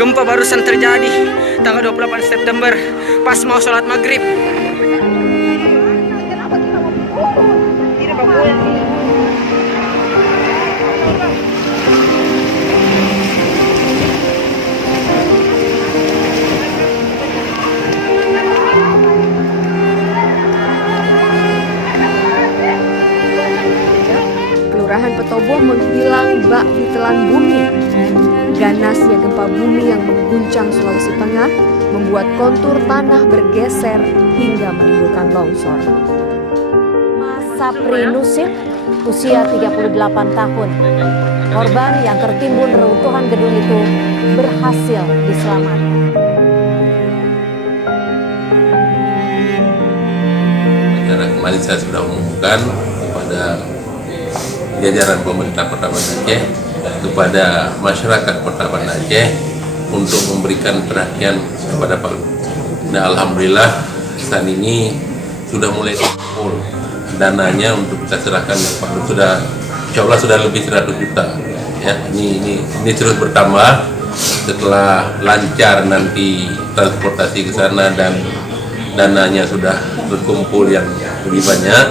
Gempa barusan terjadi tanggal 28 September pas mau sholat maghrib. Kelurahan Petobo menghilang bak ditelan bumi. Ganasnya gempa bumi yang mengguncang Sulawesi Tengah membuat kontur tanah bergeser hingga menimbulkan longsor. Sapri Nusip, usia 38 tahun. Korban yang tertimbun reruntuhan gedung itu berhasil diselamatkan. Secara kemarin saya sudah umumkan kepada jajaran pemerintah Kota Banda Aceh, kepada masyarakat Kota Banda Aceh untuk memberikan perhatian kepada Palu. Nah, alhamdulillah saat ini sudah mulai kumpul dananya untuk kita serahkan ke Palu. Sudah, insya Allah sudah lebih 100 juta. Ya, ini terus bertambah setelah lancar nanti transportasi ke sana dan dananya sudah berkumpul yang lebih banyak.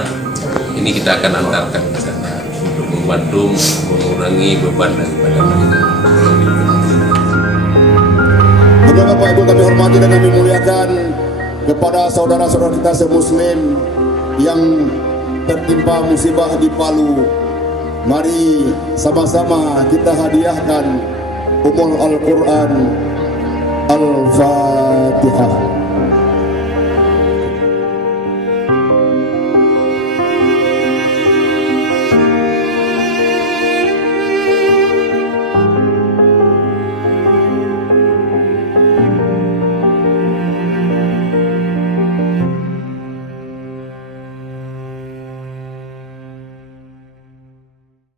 Ini kita akan antarkan ke sana untuk membantu mengurangi beban daripada mereka. Juga Bapak Ibu kami hormati dan kami muliakan kepada saudara-saudara kita semuslim yang tertimpa musibah di Palu. Mari sama-sama kita hadiahkan Ummul Al-Quran Al-Fatihah.